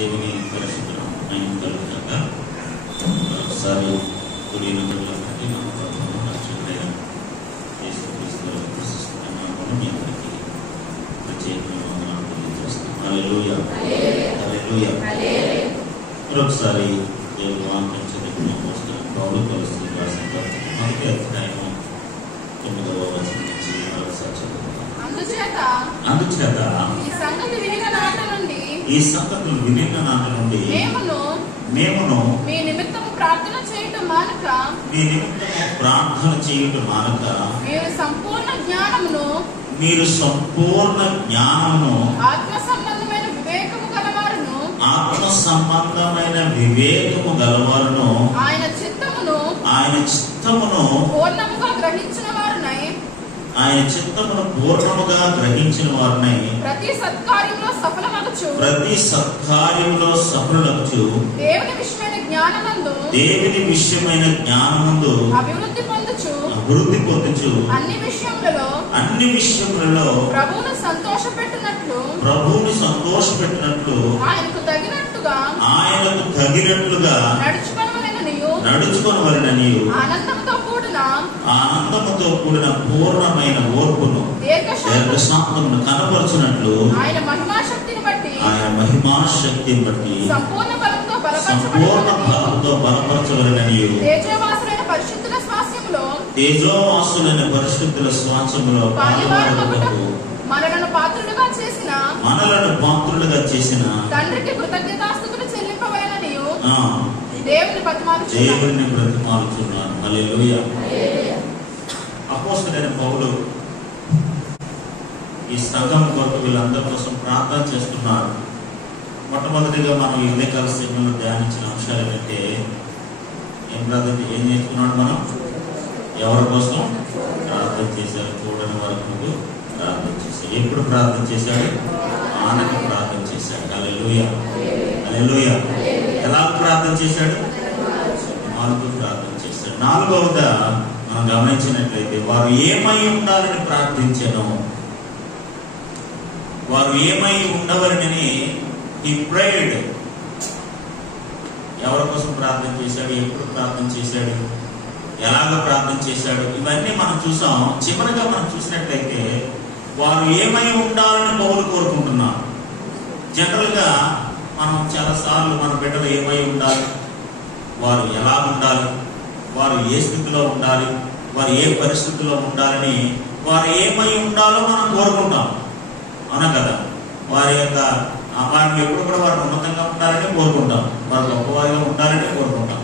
దేవుని పరిశుద్ధ నామమునకు కలుగుగాక. ఒకసారి గుడిని బట్టి నా ప్రభువును రక్షకుడైన యేసుక్రీస్తు ప్రశస్త నామమున మీ అందరికీ ప్రత్యేకమైన వందనాలు తెలియజేస్తాను. హల్లెలూయా, హల్లెలూయా. మరొకసారి దేవుని వాక్యం చదివిన పుస్తకం పౌలు కొలస్సీయులకు రాసిన పత్రిక మొదటి అధ్యాయము 9వ వచనం నుంచి 6వ వచనం. అందుచేత ఈ సంగతులు వినిన నాటి నుండి మేమును మీ నిమిత్తము ప్రార్థన చేయుట మానక మీరు సంపూర్ణ జ్ఞానమును ఆత్మ సంబంధమైన వివేకము గలవారును ఆయన చిత్తమును పూర్ణముగా గ్రహించిన వారినై ప్రతి సత్కార్యములో సఫలులగుచు దేవుని విషయమైన జ్ఞానమందు అభివృద్ధి పొందుచు అన్ని విషయములలో ప్రభువును సంతోషపెట్టినట్లు ఆయనకు తగినట్లుగా నడుచుకొనవలెననియు ఆనందముతో కూడిన పూర్ణమైన ఓర్పును దీర్ఘశాంతమును కనపరచునట్లు ఆయన మహిమాశక్తిని బట్టి సంపూర్ణ బలంతో బలపరచవలెననియు తేజోవాసులైన పరిశుద్ధుల స్వాస్థ్యములో పాలువారగుటకు మనలను పాత్రులుగా చేసిన తండ్రికి కృతజ్ఞతాస్తుతులు చెల్లింపవలెననియు దేవుని బ్రతిమాలుచున్నాను. హల్లెలూయా. అపోస్తలుడైన పౌలు ఈ సంఘం కొరకు వీళ్ళందరి కోసం ప్రార్థన చేస్తున్నారు. మొట్టమొదటిగా మనం ఈ ఉదయకాల సమయంలో ధ్యానించిన అంశాలు ఏంటంటే ఏం నేర్చుకున్నాడు? మనం ఎవరి కోసం ప్రార్థన చేశారు? చూడని వరకు ప్రార్థన చేశాడు. ఎప్పుడు ప్రార్థన చేశాడు? ఆనక ప్రార్థన చేశాడు. హల్లెలూయా, హల్లెలూయా. ఎలా ప్రార్థన చేశాడు? నాలుగు ప్రార్థన చేశాడు. నాలుగవదా మనం గమనించినట్లయితే వారు ఏమై ఉండాలని ప్రార్థించాను. వారు ఏమై ఉండవలని he prayed. ఎవరి కోసం ప్రార్థన చేశాడు? ఎప్పుడు ప్రార్థన చేశాడు? ఎలాగ ప్రార్థన చేశాడు? ఇవన్నీ మనం చూసాం. చివరిగా మనం చూసినట్లయితే వారు ఏమై ఉండాలని పౌలు కోరుకుంటున్నారు. జనరల్ గా మనం చాలాసార్లు మన బిడ్డలు ఏమై ఉండాలి, వారు ఎలా ఉండాలి, వారు ఏ స్థితిలో ఉండాలి, వారు ఏ పరిస్థితిలో ఉండాలని, వారు ఏమై ఉండాలో మనం కోరుకుంటాం. అవునా కదా? వారిని ఎప్పుడు కూడా వారు ఉన్నతంగా ఉండాలని కోరుకుంటాం, వారు గొప్పవారిగా ఉండాలని కోరుకుంటాం.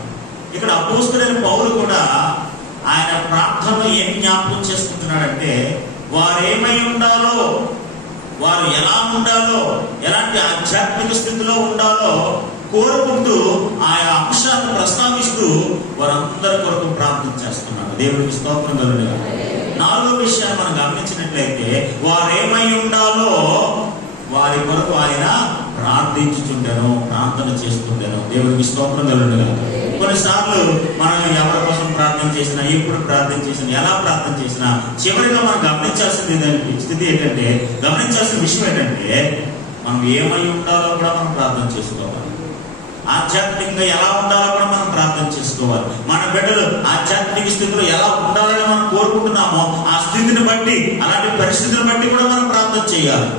ఇక్కడ అపోస్తలుడైన పౌలు కూడా ఆయన ప్రార్థనలో ఏం జ్ఞాపకం చేసుకుంటున్నాడంటే వారు ఏమై ఉండాలో, వారు ఎలా ఉండాలో, ఎలాంటి ఆధ్యాత్మిక స్థితిలో ఉండాలో కోరుకుంటూ ఆయా అంశాలను ప్రస్తావిస్తూ వారందరి కొరకు ప్రార్థన చేస్తున్నారు. దేవుడికి స్తోత్రం కలుగును. నాలుగో విషయాన్ని మనం గమనించినట్లయితే వారు ఏమై ఉండాలో వారి కొరకు ఆయన ప్రార్థించుచుండెను, ప్రార్థన చేస్తుండెను. దేవుడికి స్తోత్రం కలుగును. కొన్నిసార్లు మనం ఎవరి కోసం ప్రార్థన చేసినా, ఎప్పుడు ప్రార్థన చేసినా, ఎలా ప్రార్థన చేసినా చివరిగా మనం గమనించాల్సిన స్థితి ఏంటంటే, గమనించాల్సిన విషయం ఏంటంటే మనం ఏమై ఉండాలో కూడా మనం ప్రార్థన చేసుకోవాలి. ఆధ్యాత్మికంగా ఎలా ఉండాలో కూడా మనం ప్రార్థన చేసుకోవాలి. మన బిడ్డలు ఆధ్యాత్మిక స్థితిలో ఎలా ఉండాలని మనం కోరుకుంటున్నామో ఆ స్థితిని బట్టి, అలాంటి పరిస్థితిని బట్టి కూడా మనం ప్రార్థన చేయాలి.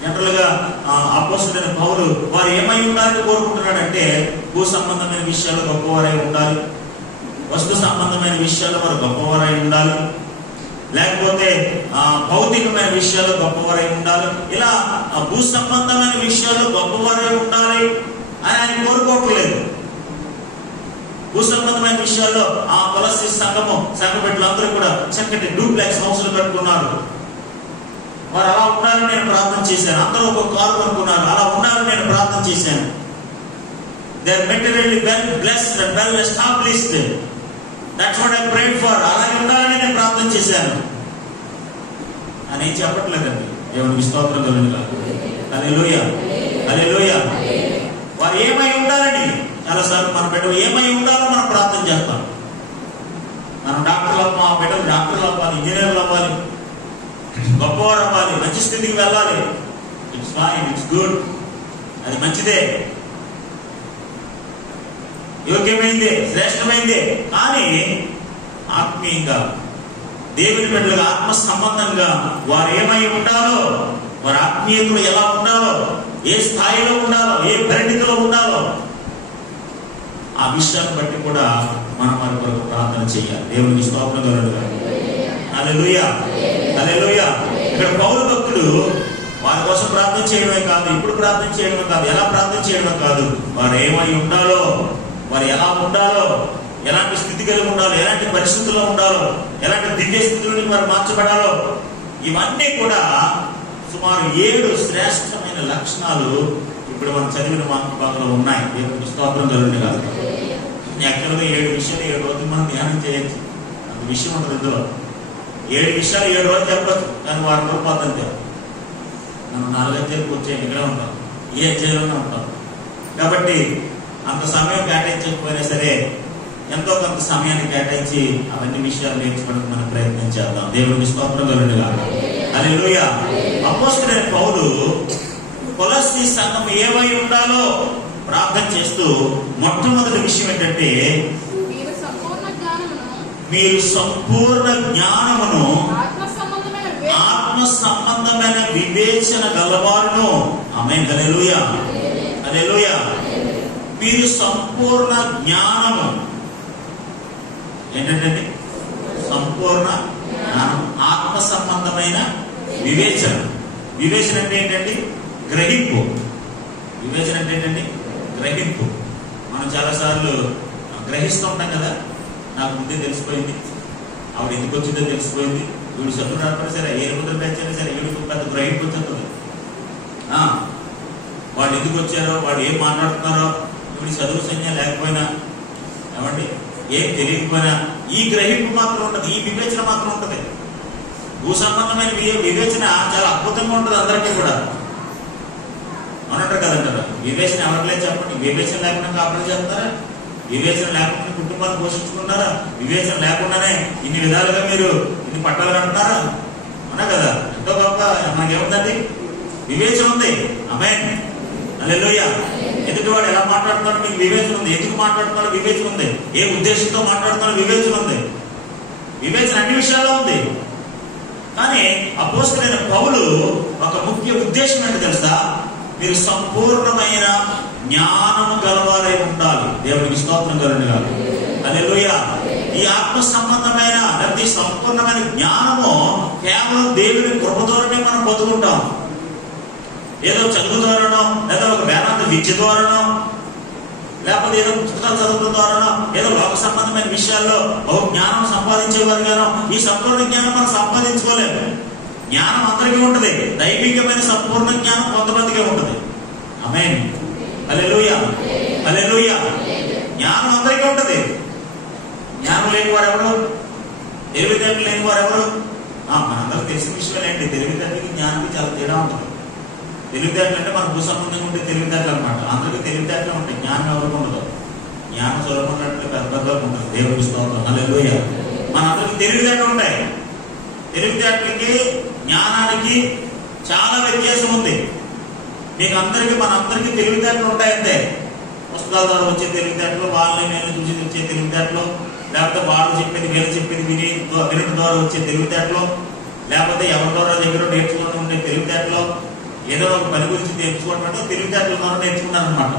జనరల్ గా అపోస్తలుడైన పౌలు వారు ఏమై ఉండాలని కోరుకుంటున్నాడంటే భూ సంబంధమైన విషయాల్లో గొప్పవారై ఉండాలి, వస్తు సంబంధమైన విషయాల్లో వారు గొప్పవారై ఉండాలి, లేకపోతే భౌతికమైన విషయాల్లో గొప్పవారై ఉండాలి. ఇలా భూ సంబంధమైన విషయాల్లో గొప్పవారై ఉండాలి అని ఆయన కోరుకోవట్లేదు. భూ సంబంధమైన విషయాల్లో ఆ కొలస్సీ సంఘ బిడ్డలందరూ కూడా చక్కటి డూప్లెక్స్ హౌస్లు కట్టుకున్నారు. వారు అలా ఉన్నారని నేను ప్రార్థన చేశాను. అందరూ ఒక కారు కొనుక్కున్నారు. అలా ఉన్నారని నేను ప్రార్థన చేశాను. They are materially well blessed and well established. That's what I prayed for. అలాగే ఉండాలని నేను ప్రార్థన చేశాను అని చెప్పట్లేదండి. దేవునికి స్తోత్రం కలుగును. హల్లెలూయా, హల్లెలూయా. వారు ఏమై ఉండాలని చాలాసార్లు మన బిడ్డలు ఏమై ఉండాలో మనం ప్రార్థన చేస్తాం. మనం డాక్టర్లు అవ్వాలి, మా బిడ్డలు డాక్టర్లు అవ్వాలి, ఇంజనీర్లు అవ్వాలి, గొప్పవారు అవ్వాలి, మంచి స్థితికి వెళ్ళాలి. It's fine, it's good. అది మంచిదే, యోగ్యమైందే, శ్రేష్టమైందే. కానీ ఆత్మీయంగా దేవుని బిడ్డలుగా ఆత్మ సంబంధంగా వారు ఏమై ఉండాలో, వారి ఆత్మీయతలో ఎలా ఉండాలో, ఏ స్థాయిలో ఉండాలో, ఏ పరిణితిలో ఉండాలో, ఆ విషయాన్ని బట్టి కూడా మనం వారి కొరకు ప్రార్థన చేయాలి. దేవునికి స్తోత్రం కలుగును. హల్లెలూయా, హల్లెలూయా. ఇక్కడ పౌలు భక్తుడు వారి కోసం ప్రార్థన చేయడమే కాదు, ఇప్పుడు ప్రార్థన చేయడమే కాదు, ఎలా ప్రార్థన చేయడమే కాదు, వారు ఏమై ఉండాలో, వారు ఎలా ఉండాలో, ఎలాంటి స్థితి కలిగి ఉండాలో, ఎలాంటి పరిస్థితుల్లో ఉండాలో, ఎలాంటి దివ్య స్థితులను వారు మార్చబడాలో, ఇవన్నీ కూడా సుమారు 7 శ్రేష్టమైన లక్షణాలు ఇప్పుడు మనం చదివిన వాక్య భాగంలో ఉన్నాయి. దేవునికి స్తోత్రం కలుగును కాదు. యాక్చువల్గా 7 విషయాలు 7 రోజులు మనం ధ్యానం చేయొచ్చు, అంత విషయం ఉంటుంది ఇందులో. 7 విషయాలు 7 రోజులు చెప్పచ్చు, కానీ వారి రోజు పోతుంది. మనం 4 అధ్యాయులకు వచ్చే ఇక్కడే ఉంటాం, ఈ అధ్యాయంలోనే ఉంటాం. కాబట్టి అంత సమయం కేటాయించకపోయినా సరే ఎంతో కొంత సమయాన్ని కేటాయించి అవన్నీ విషయాలు నేర్చుకోవడానికి మనం ప్రయత్నం చేద్దాం. దేవునికి స్తోత్రం కలుగును గాక. హల్లెలూయా. అపోస్తలుడైన పౌలు కొలస్సీ సంఘం ఏమై ఉండాలో ప్రార్థన చేస్తూ మొట్టమొదటి విషయం ఏంటంటే, మీరు సంపూర్ణ జ్ఞానమును ఆత్మ సంబంధమైన వివేచన గలవారును. ఆమేన్. హల్లెలూయా, హల్లెలూయా. మీరు సంపూర్ణ జ్ఞానము ఏంటంటే సంపూర్ణ జ్ఞానం, ఆత్మ సంబంధమైన వివేచన. వివేచన అంటే ఏంటండి? గ్రహింపు. వివేచన అంటే ఏంటండి? గ్రహింపు. మనం చాలాసార్లు గ్రహిస్తూ ఉంటాం కదా, నాకు ముందే తెలిసిపోయింది, ఆవిడ ఎందుకు వచ్చిందో తెలిసిపోయింది, వీడు చదువు రాకపోయినా సరే, ఏ ముద్ర తెచ్చినా సరే వీడికి పెద్ద గ్రహింపు వచ్చేస్తుంది. వాడు ఎందుకు వచ్చారో, వాడు ఏం మాట్లాడుతున్నారో, వీడి చదువు సంఖ్య లేకపోయినా, ఏమండి ఏం తెలియకపోయినా ఈ గ్రహింపు మాత్రం ఉంటుంది, ఈ వివేచన మాత్రం ఉంటుంది. భూ సంబంధమైన వివేచన చాలా అద్భుతంగా ఉంటుంది అందరికీ కూడా. అవునంటారు కదంటారు. వివేచన ఎవరికి లేదు చెప్పండి. వివేచన లేకుండా కాపలు చేస్తారా? వివేచన లేకుండా కుటుంబాన్ని పోషించుకుంటారా? వివేచన లేకుండానే ఇన్ని విధాలుగా మీరు ఇన్ని పట్టాలు కడుతున్నారా? అవునా కదా. ఎంతో గొప్ప మనకేముందండి? వివేచన ఉంది. ఆమేన్. హల్లెలూయా. ఎదుటివాడు ఎలా మాట్లాడుతున్నాడు మీకు వివేచన ఉంది. ఎందుకు మాట్లాడుతున్నాడు వివేచన ఉంది. ఏ ఉద్దేశంతో మాట్లాడుతున్నాడు వివేచన ఉంది. వివేచన అన్ని విషయాల్లో ఉంది. కానీ అపోస్తలుడైన పౌలు ఒక ముఖ్య ఉద్దేశం ఏంటో తెలుసా? మీరు సంపూర్ణమైన జ్ఞానము గలవారై ఉండాలి. దేవునికి స్తోత్రం కలుగును గాక. హల్లెలూయా. ఈ ఆత్మ సంబంధమైన లేకపోతే సంపూర్ణమైన జ్ఞానము కేవలం దేవుని కృప ద్వారానే మనం పొందుకుంటాం. ఏదో చదువు ద్వారానో, లేదా ఒక వేదాంత విద్య ద్వారానో, లేకపోతే ఏదో పుస్తకాలు చదవడం ద్వారానో, ఏదో లోక సంబంధమైన విషయాల్లో ఒక జ్ఞానం సంపాదించేవారుగానో ఈ సంపూర్ణ జ్ఞానం మనం సంపాదించుకోలేము. జ్ఞానం అందరికీ ఉంటుంది. దైవికమైన సంపూర్ణ జ్ఞానం కొంతమందికే ఉంటుంది. ఆమేన్. హల్లెలూయా, హల్లెలూయా. జ్ఞానం అందరికీ ఉంటుంది. జ్ఞానం లేని వారు ఎవరు? తెలివితేటలు లేని వారు ఎవరు? మనందరూ తెలిసిన విషయం ఏంటి? తెలివితేటలకి జ్ఞానానికి చాలా తేడా ఉంటుంది. తెలివితేటలు అంటే మన భూ సంబంధంగా ఉంటే తెలివితేటలు అనమాట. అందరికీ తెలివితేటలు ఉంటాయి, జ్ఞానం ఎవరికి ఉండదు. జ్ఞానం సులభంగా పెద్ద పెద్దగా ఉంటుంది. దేవుడికి స్తోత్రం. హల్లెలూయా. మనందరికీ తెలివితేటలు ఉంటాయి. తెలివితేటలకి జ్ఞానానికి చాలా వ్యత్యాసం ఉంది. మీకు అందరికీ మనందరికీ తెలివితేటలు ఉంటాయంటే పుస్తకాల ద్వారా వచ్చే తెలివితేటలు, వాళ్ళని నేను చూసి వచ్చే తెలివితేటలు, లేకపోతే వాళ్ళు చెప్పేది వీళ్ళు చెప్పేది వినడం ద్వారా వచ్చే తెలివితేటలు, లేకపోతే ఎవరి ద్వారా దగ్గర నేర్చుకుని ఉండే తెలివితేటలు, ఏదో ఒక పని గురించి నేర్చుకోవడం అంటే తెలివితేటల ద్వారా నేర్చుకున్నాను అనమాట.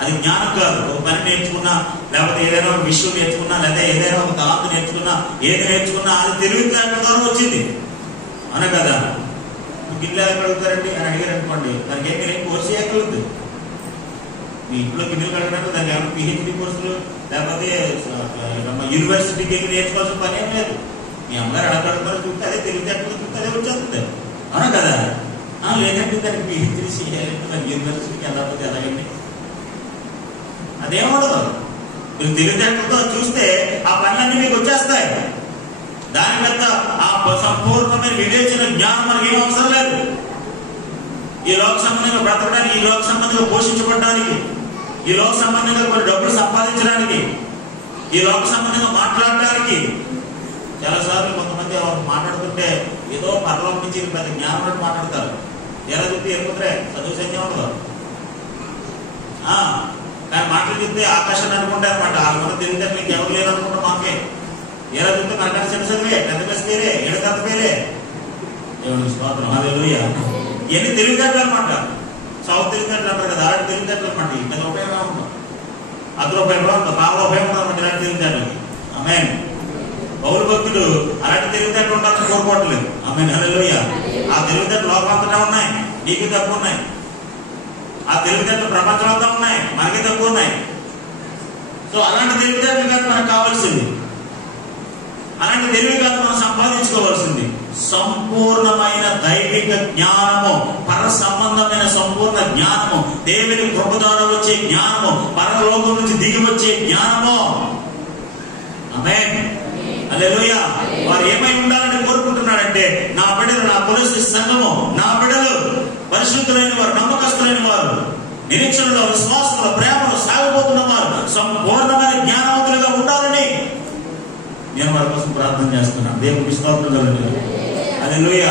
అది జ్ఞానం కాదు. ఒక పని నేర్చుకున్నా, లేకపోతే ఏదైనా ఒక విషయం నేర్చుకున్నా, లేదా ఏదైనా ఒక తలాంతు నేర్చుకున్నా, ఏది నేర్చుకున్నా అది తెలివితేటల ద్వారా వచ్చింది. అవునా కదా. గిన్నెలు ఎలా కడుగుతారండి అని అడిగారు అనుకోండి, దానికి ఏం కోర్సు చేయగలుగుతుంది. మీ ఇంట్లో గిన్నెలు కడగడానికి దానికి ఏమైనా పిహెచ్డి కోర్సులు లేకపోతే యూనివర్సిటీకి వెళ్ళి నేర్చుకోవాల్సిన పని ఏం లేదు. మీ అమ్మగారు అడగడుగుతారో చూస్తే అదే తెలివితేటలు చూస్తే అదే వచ్చేస్తుంది. అవునా కదా. లేదంటే దానికి పిహెచ్డి చేయాలంటే దానికి యూనివర్సిటీకి వెళ్ళకపోతే ఎలాగండి? అదేమడదు. మీరు తెలివితేటలతో చూస్తే ఆ పనులన్నీ మీకు వచ్చేస్తాయి. దాని పెద్ద ఆ సంపూర్ణమైన వివేచన జ్ఞానం మనకి ఏం అవసరం లేదు. ఈ లోక సంబంధంగా బ్రతకడానికి, ఈ లోక సంబంధంగా పోషించబడడానికి, ఈ లోక సంబంధంగా కొన్ని డబ్బులు సంపాదించడానికి, ఈ లోక సంబంధంగా మాట్లాడడానికి. చాలాసార్లు కొంతమంది మాట్లాడుతుంటే ఏదో పర్వం నుంచి పెద్ద జ్ఞానం మాట్లాడతారు. ఎలా చూస్తే ఎరుగుతారే చదువు సంఖ్య ఉండదు. కానీ మాటలు చెప్తే ఆకాశాన్ని అనుకుంటారు అనమాట. వాళ్ళ ముందు తెలియదు మీకు ఎవరు లేరు అనుకుంటాం. మాకే ఎలా చెప్తే మనకంటే చిన్న చదివే, పెద్ద పేరే, ఏడు పెద్ద పేరే. దేవునికి స్తోత్రం. హల్లెలూయా. ఇవన్నీ తెలివితేటలు అనమాట. సౌత్ తెలివితేటలు అంటారు కదా, ఆడు తెలివితేటలు అనమాట. పెద్ద ఉపయోగం ఉంటాం, ₹10 బాగా ఉపయోగం అనమాట ఇలాంటి తెలివితేటలకి. ఆమేన్. పౌరు భక్తులు అలాంటి తెలివితేటలు ఉండాలని కోరుకోవట్లేదు. ఆమేన్. హల్లెలూయా. ఆ తెలివితేటలు లోకంతటా ఉన్నాయి, నీకు తక్కువ ఉన్నాయి. ఆ తెలివితేటలు ప్రపంచం అంతా ఉన్నాయి, మనకి తక్కువ ఉన్నాయి. సో అలాంటి తెలివితేటలు కాదు మనకు కావాల్సింది. అలాంటి తెలివి కాదు మనం సంపాదించుకోవాల్సింది. సంపూర్ణమైన దైవిక జ్ఞానము, పర సంబంధమైన సంపూర్ణ జ్ఞానము, దేవుని కృప ద్వారా వచ్చే జ్ఞానము, పరలోకం నుంచి దిగి వచ్చే జ్ఞానము. ఆమేన్. హల్లెలూయా. వారు ఏమై ఉండాలని కోరుకుంటున్నాడంటే, నా బిడ్డలు, నా కొలసి సంఘము, నా బిడ్డలు పరిశుద్ధులైన వారు, నమ్మకస్తులైన వారు, నిరీక్షణలో, విశ్వాసంలో, ప్రేమలో సాగిపోతున్న వారు సంపూర్ణమైన జ్ఞానవంతులుగా ఉండాలని నేను వారి కోసం ప్రార్థన చేస్తున్నాను. దేవునికి స్తోత్రం కలుగుతుంది. హల్లెలూయా.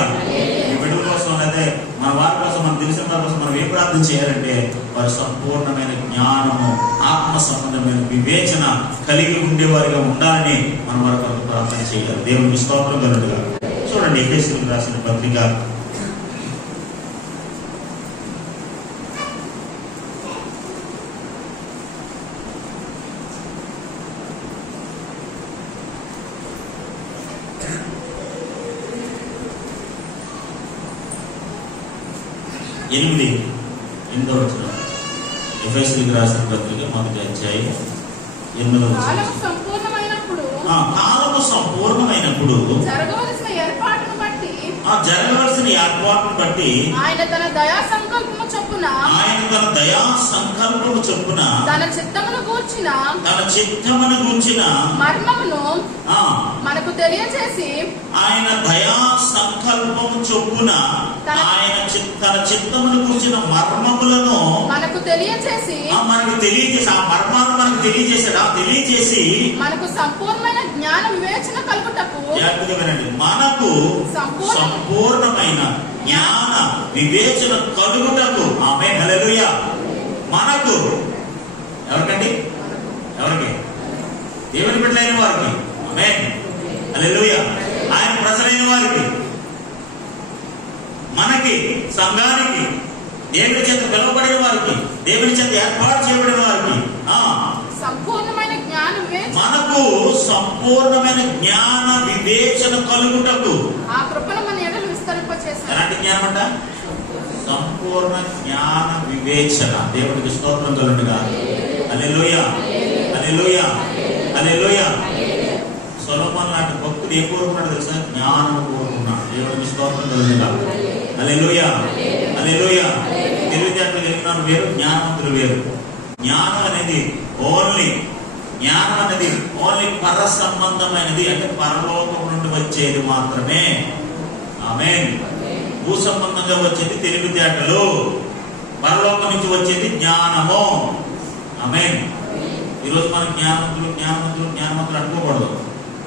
ఈ బిడ్డల కోసం, అయితే మన వారి కోసం, మనం తెలిసిన వారి కోసం మనం ఏం ప్రార్థన చేయాలంటే, వారి సంపూర్ణమైన జ్ఞానము, ఆత్మ సంబంధమైన వివేచన కలిగి ఉండేవారిగా ఉండాలని మనం వారి కొరకు ప్రార్థన చేయాలి. దేవునికి స్తోత్రం కలుగుతుంది. చూడండి, ఎఫెసీయులకు రాసిన పత్రిక 8వ వచనం. ఎఫెసీయులకు రాసిన పత్రిక 1వ అధ్యాయం 8వ వచనం. కాలము సంపూర్ణమైనప్పుడు జరగవలసిన ఏర్పాటును బట్టి ఆయన తన దయా సంకల్పము చొప్పున తన చిత్తమును గూర్చిన మర్మమును మనకు తెలియజేసి, ఆయన దయా సంకల్పము చొప్పున ఆయన తన చిత్తమును గూర్చిన మర్మములను మనకు తెలియజేసి ఆ మర్మాలను మనకు తెలియజేసి మనకు సంపూర్ణమైన జ్ఞాన వివేచన కలుగుటకు, మనకు సంపూర్ణమైన జ్ఞాన వివేచన కలుగుటకు. ఆమేన్. హల్లెలూయా. మనకు ఎవరికండి? ఎవరికి? దేవుని బిడ్డలైన వారికి. ఆమేన్. హల్లెలూయా. ఆయన ప్రజలైన వారికి, మనకి, సంఘానికి, దేవుని చేత పిలువబడిన వారికి, దేవుని చేత ఏర్పాటు చేయబడిన వారికి మనకు సంపూర్ణమైన జ్ఞాన వివేచన కలుగుటకు ఆ కృపను మన ఎడల విస్తరింపచేశాడు. ఎలాంటి జ్ఞానం అంట? సంపూర్ణ జ్ఞాన వివేచన. దేవునికి స్తోత్రం కలుగునుగా. హల్లెలూయా. హల్లెలూయా. హల్లెలూయా. సొలొమోను లాంటి భక్తుడు ఏం కోరుకున్నాడు తెలుసా? జ్ఞానం కోరుకున్నాడు. దేవునికి స్తోత్రం కలుగునుగా. హల్లెలూయా. హల్లెలూయా. తెలివితేటలు కలిగిన వేరు, జ్ఞానవంతులు వేరు. జ్ఞానం అనేది ఓన్లీ పర సంబంధమైనది, అంటే పరలోకం నుండి వచ్చేది మాత్రమే. ఆమేన్. భూ సంబంధంగా వచ్చేది తెలివితేటలు, పరలోకం నుంచి వచ్చేది జ్ఞానము. ఆమేన్. ఈరోజు మనం జ్ఞానవంతులు అనుకోకూడదు.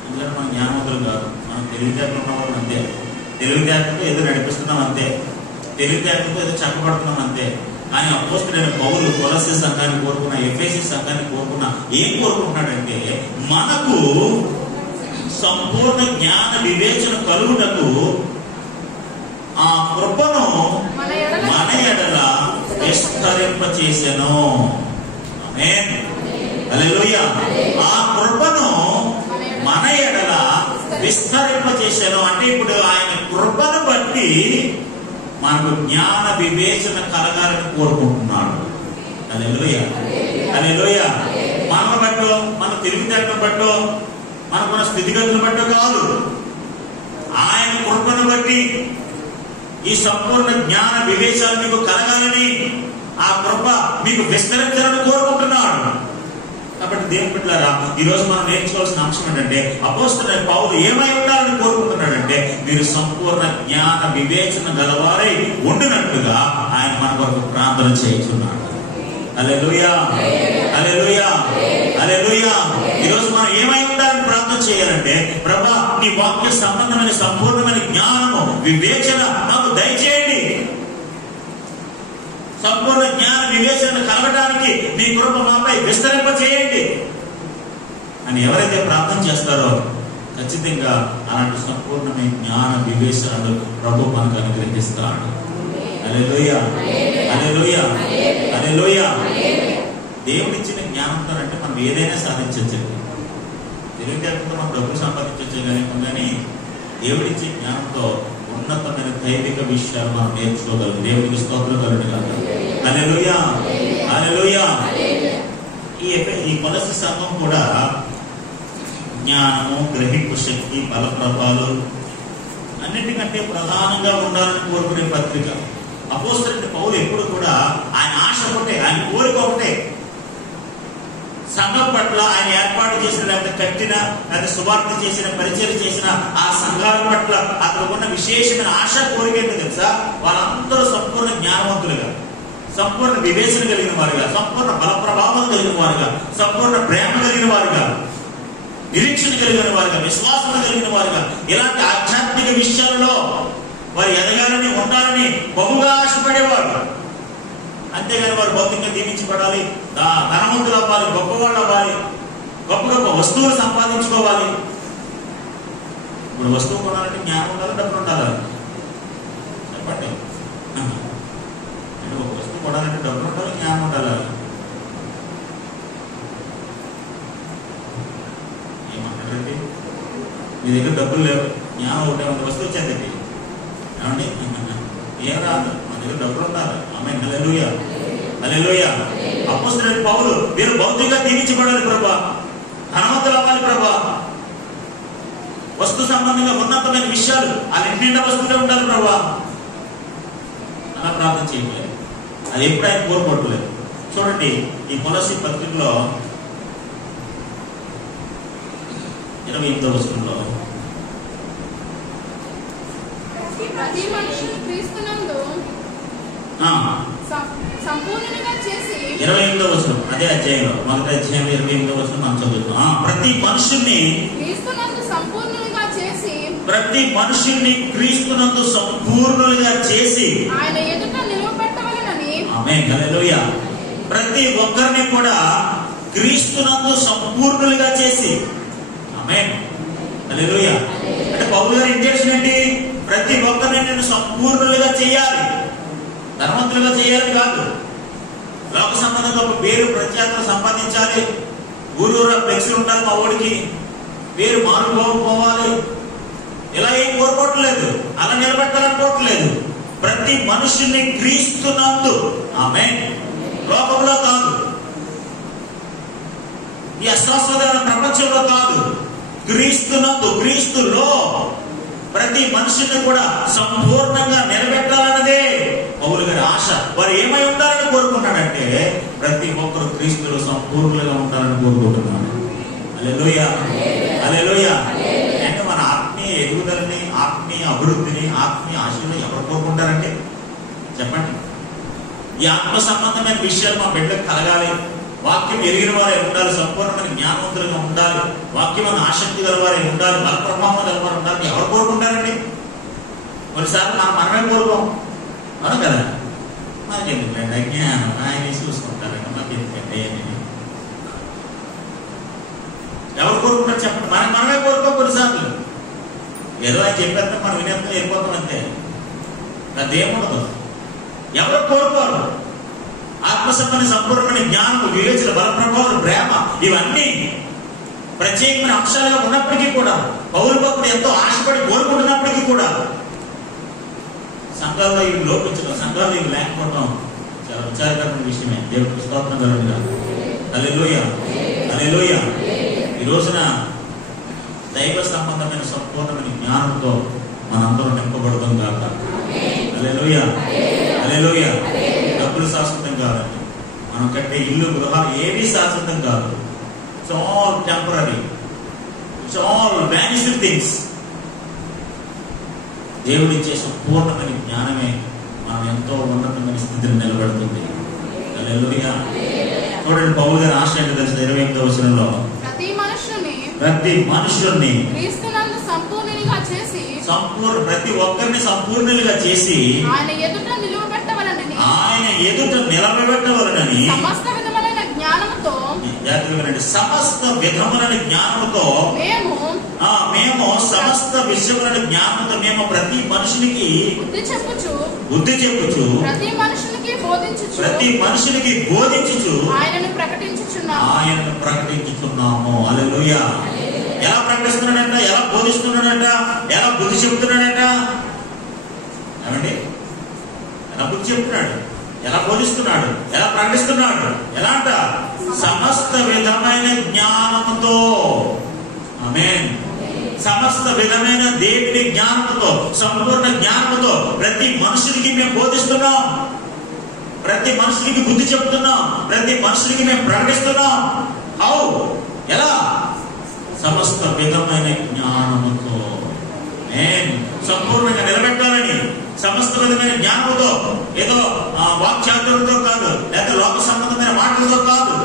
ఎందుకంటే మనం జ్ఞానవంతులు కాదు, మనం తెలివితేటలు ఉన్నవాళ్ళు అంతే. తెలివితేటలతో ఏదో నడిపిస్తున్నాం అంతే, తెలివితేటలతో ఏదో చక్కబడుతున్నాం అంతే. కానీ అపోస్తలుడైన పౌలు కొలస్సీ సంఘాన్ని కోరుకున్న, ఎఫెసీ సంఘాన్ని కోరుకున్న, ఏం కోరుకుంటున్నాడంటే, మనకు సంపూర్ణ జ్ఞాన వివేచన కలుగుటకు ఆ కృపను మన ఎడల విస్తరింపచేసెను. ఆమేన్. హల్లెలూయా. ఆ కృపను మన ఎడల విస్తరింపచేసెను అంటే, ఇప్పుడు ఆయన కృపను బట్టి మనకు జ్ఞాన వివేచన కలగాలని కోరుకుంటున్నాడు. హల్లెలూయా. హల్లెలూయా. మనల్ని బట్టో, మన తెలివితేటలను బట్టో, మనకున్న స్థితిగతులను బట్టో కాదు, ఆయన కృపను బట్టి ఈ సంపూర్ణ జ్ఞాన వివేచాలు మీకు కలగాలని, ఆ కృప మీకు విస్తరించాలని కోరుకుంటున్నాడు. కాబట్టి దేవుని బిడ్డలారా, ఈ రోజు మనం నేర్చుకోవాల్సిన అంశం ఏంటంటే, అపోస్తలుడైన పౌలు ఏమై ఉండాలని కోరుకుంటున్నాడంటే, మీరు సంపూర్ణ జ్ఞాన వివేచన గలవారై ఉండినట్టుగా ఆయన మన కొరకు ప్రార్థన చేయించున్నాడు. హల్లెలూయా. హల్లెలూయా. హల్లెలూయా. ఈ రోజు మనం ఏమై ఉండాలని ప్రార్థన చేయాలంటే, ప్రభువా, నీ వాక్య సంబంధమైన సంపూర్ణమైన జ్ఞానము వివేచన నాకు దయచేయండి. సంపూర్ణ జ్ఞాన వివేచన కలగడానికి చేయడానికి మీ కృప మాపై విస్తరింప చేయండి అని ఎవరైతే ప్రార్థన చేస్తారో ఖచ్చితంగా అలాంటి సంపూర్ణమైన జ్ఞాన వివేచనలు ప్రభు మనకు అనుగ్రహిస్తాడు. హల్లెలూయా, హల్లెలూయా, హల్లెలూయా. దేవుడిచ్చిన జ్ఞానంతో అంటే మనం ఏదైనా సాధించవచ్చు. తెలివితేటలతో మనం డబ్బులు సంపాదించవచ్చు కానీ దేవుడిచ్చే జ్ఞానంతో ఉన్నతమైన దైవిక విషయాలు మనం నేర్చుకోగలం. దేవుడికి స్తోత్రం కలుగును గాక. హల్లెలూయా, హల్లెలూయా. ఈ కొలసి సంఘం కూడా జ్ఞానము, గ్రహింపు శక్తి, బలప్రభాలు అన్నిటికంటే ప్రధానంగా ఉండాలని కోరుకునే పత్రిక. అపోస్తలుడైన పౌలు ఎప్పుడు కూడా ఆయన ఆశ ఒకటే, ఆయన కోరిక ఒకటే, సంఘం పట్ల ఆయన ఏర్పాటు చేసిన లేకపోతే కట్టిన లేకపోతే సువార్త చేసిన పరిచయం చేసిన ఆ సంఘాల పట్ల అతను ఉన్న విశేషమైన ఆశ కోరిక ఏంటో తెలుసా? వాళ్ళందరూ సంపూర్ణ జ్ఞానవంతులుగా, సంపూర్ణ వివేచన కలిగిన వారుగా, సంపూర్ణ బల ప్రభావం కలిగిన వారుగా, సంపూర్ణ ప్రేమ కలిగిన వారుగా, నిరీక్షణ కలిగిన వారుగా, విశ్వాసం కలిగిన వారుగా, ఇలాంటి ఆధ్యాత్మిక విషయాలలో వారు ఎదగాలని ఉండాలని బహుగా ఆశపడేవారు. అంతేగాని వారు భౌతికంగా దీవించబడాలి, ధనవంతులు అవ్వాలి, గొప్పవాళ్ళు అవ్వాలి, గొప్ప గొప్ప వస్తువులు సంపాదించుకోవాలి. ఇప్పుడు వస్తువు కొనాలంటే జ్ఞానం ఉండాలి, డబ్బులు ఉండాలి. చెప్పండి, ఒక వస్తువు కొనాలంటే డబ్బులు ఉండాలి, జ్ఞానం ఉండాలి. ఏమంటారండి? మీ దగ్గర డబ్బులు లేవు, జ్ఞానం ఒకటే ఉంది, వస్తువు వచ్చేదండి. ఏమండి? ఏం రాదు, మన దగ్గర డబ్బులు ఉండాలి. ఆమేన్, హల్లెలూయా, హల్లెలూయా. అపోస్తలుడైన పౌలు మీరు భౌతికంగా దీవించబడాలి ప్రభా, ధనవంతులు అవ్వాలి ప్రభా, వస్తు సంబంధంగా ఉన్నతమైన విషయాలు అన్నింటిలో వస్తువులే ఉండాలి ప్రభా అలా ప్రార్థన చేయలేదు. అది ఎప్పుడు ఆయన కోరుకోవట్లేదు. చూడండి, ఈ కొలస్సీ పత్రికలో 28వ వచనంలో ప్రతి మనుషుడు క్రీస్తునందు సంపూర్ణంగా చేసి 28వ వచనం అదే అధ్యాయంలో మొదటి అధ్యాయంలో 28వ వచనం మనం చదువుతాం. ప్రతి మనుషుల్ని క్రీస్తునందు సంపూర్ణంగా చేసి, ప్రతి మనుషుల్ని క్రీస్తునందు సంపూర్ణులుగా చేసి ఆయన ఎదుట నిలవబెట్టవలెనని. ఆమేన్, హల్లెలూయా. ప్రతి ఒక్కరిని కూడా క్రీస్తునందు సంపూర్ణులుగా చేసి, ఆమేన్, హల్లెలూయా. అంటే పౌలు గారి ఇంటెన్షన్ ఏంటి? ప్రతి ఒక్కరిని నేను సంపూర్ణులుగా చేయాలి, ధనవంతులుగా చేయాలి కాదు. లోక సంబంధంగా ఒక పేరు ప్రఖ్యాతలు సంపాదించాలి, ఊరూరా ఫ్లెక్స్లు ఉండాలి, మా ఓడికి పేరు మారుపోవాలి, ఇలా ఏం కోరుకోవట్లేదు, అలా నిలబెట్టాలనుకోవట్లేదు. ప్రతి మనుషుల్ని క్రీస్తునందు, ఆమేన్, లోకంలో కాదు, ఈ అశాశ్వతమైన ప్రపంచంలో కాదు, క్రీస్తునందు, క్రీస్తులో ప్రతి మనుషుల్ని కూడా సంపూర్ణంగా నిలబెట్టాలన్నదే పౌలు గారి ఆశ. వారు ఏమై ఉండాలని కోరుకున్నాడంటే ప్రతి ఒక్కరు క్రీస్తులో సంపూర్ణంగా ఉండాలని కోరుకుంటున్నాడు. హల్లెలూయా, హల్లెలూయా. అంటే మన ఆత్మీయ ఎదుగుదలని, ఆత్మీయ అభివృద్ధిని, ఆత్మీయ ఆశలను ఎవరు కోరుకుంటారంటే చెప్పండి. ఈ ఆత్మ సంబంధమైన విషయాలు మా బిడ్డకు కలగాలి, వాక్యం ఎరిగిన వారే ఉండాలి, సంపూర్ణమైన జ్ఞానవంతులుగా ఉండాలి, వాక్యం ఆసక్తి గలవారే ఉండాలి, బల ప్రభావం గలవారు ఉండాలి. ఎవరు కోరుకుంటారండి? కొన్నిసార్లు మనమే కోరుకోం, అవును కదా. మాకెందుకంటే జ్ఞానం ఆయన చూసుకుంటారండి, మాకెందుకంటే ఎవరు కోరుకుంటారు చెప్పండి? మనమే కోరుకోం. కొన్నిసార్లు ఏదో ఆయన చెప్పేస్తే మనం వినేస్తాం, వెళ్ళిపోతాం అంతే. అదేముండదు, ఎవరు కోరుకోరు. ఆత్మసంబంధ సంపూర్ణమైన జ్ఞానము, వివేచన, బల ప్రభావం, ప్రేమ ఇవన్నీ ప్రత్యేకమైన అంశాలుగా ఉన్నప్పటికీ కూడా, పౌలు భక్తుడు ఎంతో ఆశపడి కోరుకుంటున్నప్పటికీ కూడా సంఘాల్లో ఇవి లోపించడం, సంఘాల్లో ఇవి లేకపోవడం చాలా విచారకరమైన విషయమే. దేవుడికి స్తోత్రం కలుగును గాక. హల్లెలూయా, హల్లెలూయా. ఈ రోజున దైవ సంబంధమైన సంపూర్ణమైన జ్ఞానంతో మనందరం నింపబడదాం కాక. హల్లెలూయా, హల్లెలూయా. డబ్బులు శాశ్వతం కాదండి, మనం కట్టే ఇల్లు, గృహాలు ఏవి శాశ్వతం కాదు. It's all temporary, it's all vanished things. దేవుడిచ్చే సంపూర్ణమైన జ్ఞానమే మనం ఎంతో ఉన్నతమైన స్థితిని నిలబడుతుంది. హల్లెలూయా. చూడండి, పౌలు గారి ఆశ ఏంటో తెలుసు? 28వ వచనంలో ప్రతి మనుషుల్ని ప్రతి ఒక్కరిని సంపూర్ణులుగా చేసి ఆయన ఎదుట నిలవబెట్టవలనని సమస్త విధముల జ్ఞానముతో జాగ్రత్తగా వినండి. సమస్త విధములైన జ్ఞానముతో మేము సమస్త విషయములైన జ్ఞానముతో మేము ప్రతి మనుషునికి బుద్ధి చెప్పుచు ప్రతి మనుషునికి బోధించుచు ఆయనను ప్రకటించుచున్నాము. హల్లెలూయా. ఎలా ప్రకటిస్తున్నాడంట? ఎలా బోధిస్తున్నాడంట? ఎలా బుద్ధి చెప్తున్నాడంట? ఏమండి? ఎలా బుద్ధి చెప్తున్నాడు? ఎలా బోధిస్తున్నాడు? ఎలా ప్రకటిస్తున్నాడు? ఎలా అంట? సమస్త విధమైన జ్ఞానముతో. ఆమేన్. సమస్త విధమైన దేవుని జ్ఞానముతో, సంపూర్ణ జ్ఞానముతో ప్రతి మనుషునికి మేము బోధిస్తున్నాం, ప్రతి మనుషునికి బుద్ధి చెప్తున్నాం, ప్రతి మనుషునికి మేము ప్రకటిస్తున్నాం. ఎలా? సమస్త విధమైన జ్ఞానముతో. సంపూర్ణంగా నిలబెట్టాలని సమస్త విధమైన జ్ఞానముతో, ఏదో వాక్చాతుర్యంతో కాదు, లేదా లోక సంబంధమైన మాటలతో కాదు,